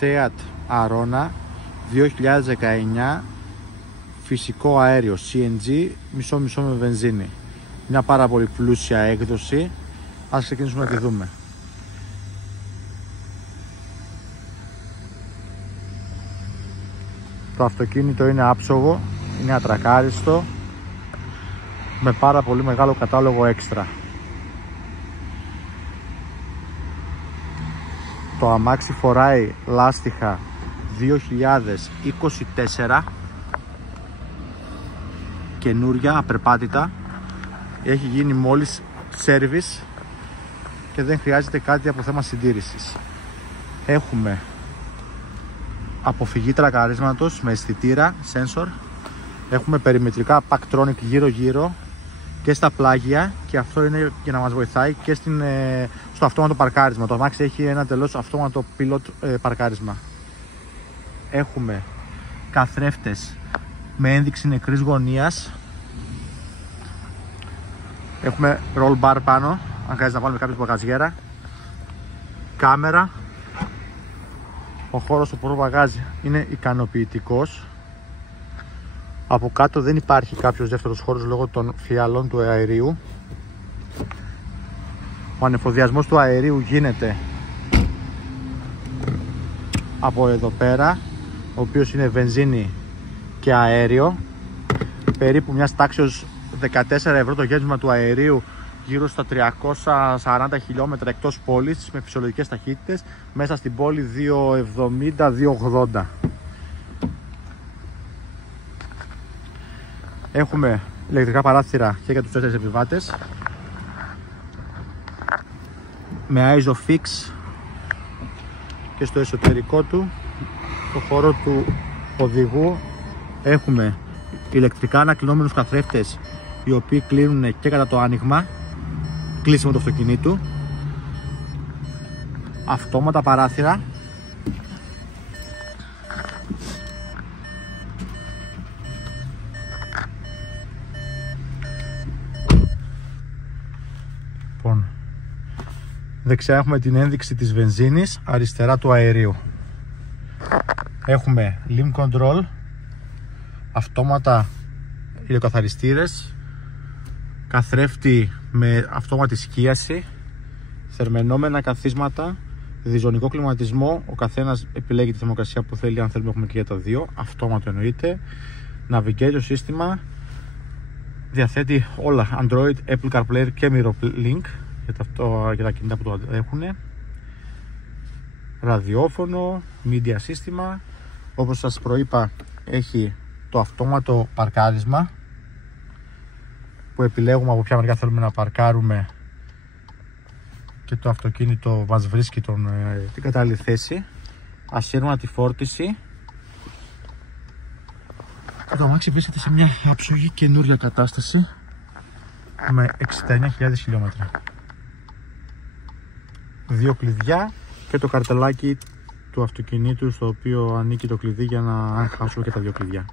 Seat Arona 2019, φυσικό αέριο CNG, μισό-μισό με βενζίνη. Μια πάρα πολύ πλούσια έκδοση. Ας ξεκινήσουμε να τη δούμε. Το αυτοκίνητο είναι άψογο, είναι ατρακάριστο, με πάρα πολύ μεγάλο κατάλογο έξτρα. Το αμάξι φοράει λάστιχα 2024, καινούρια, απερπάτητα. Έχει γίνει μόλις service και δεν χρειάζεται κάτι από θέμα συντήρησης. Έχουμε αποφυγή τρακαρίσματος με αισθητήρα, sensor. Έχουμε περιμετρικά Parktronic γύρω-γύρω και στα πλάγια, και αυτό είναι για να μας βοηθάει και στο αυτόματο παρκάρισμα. Το αμάξι έχει ένα τελώς αυτόματο pilot παρκάρισμα. Έχουμε καθρέφτες με ένδειξη νεκρής γωνίας. Έχουμε roll bar πάνω, αν χρειάζεται να βάλουμε κάποιο μπαγαζιέρα. Κάμερα. Ο χώρος του προβαγάζ είναι ικανοποιητικός. Από κάτω δεν υπάρχει κάποιος δεύτερος χώρος λόγω των φιαλών του αερίου. Ο ανεφοδιασμός του αερίου γίνεται από εδώ πέρα, ο οποίος είναι βενζίνη και αέριο. Περίπου μιας τάξεως 14 ευρώ το γέμισμα του αερίου, γύρω στα 340 χιλιόμετρα εκτός πόλης με φυσιολογικές ταχύτητες. Μέσα στην πόλη 270-280. Έχουμε ηλεκτρικά παράθυρα και για τους 4 επιβάτες με ISOFIX, και στο εσωτερικό του, το χώρο του οδηγού, έχουμε ηλεκτρικά ανακλεινόμενους καθρέφτες, οι οποίοι κλείνουν και κατά το άνοιγμα, κλείσιμο του αυτοκινήτου. Αυτόματα παράθυρα. Λοιπόν, δεξιά έχουμε την ένδειξη της βενζίνης, αριστερά του αερίου. Έχουμε limb control, αυτόματα ηλιοκαθαριστήρες, καθρέφτη με αυτόματη σκίαση, θερμαινόμενα καθίσματα, διζωνικό κλιματισμό. Ο καθένας επιλέγει τη θερμοκρασία που θέλει, αν θέλουμε έχουμε και για τα δύο, αυτόματο εννοείται. Navigation σύστημα, διαθέτει όλα, Android, Apple CarPlay και MirrorLink για τα κινητά που το έχουν. Ραδιόφωνο, media σύστημα. Όπως σας προείπα, έχει το αυτόματο παρκάρισμα, που επιλέγουμε από ποια μεριά θέλουμε να παρκάρουμε και το αυτοκίνητο μας βρίσκει την κατάλληλη θέση. Ασύρματη φόρτιση. Το αμάξι βρίσκεται σε μια άψογη καινούρια κατάσταση με 69.000 χιλιόμετρα. 2 κλειδιά και το καρτελάκι του αυτοκινήτου, στο οποίο ανήκει το κλειδί για να χάσουμε και τα 2 κλειδιά.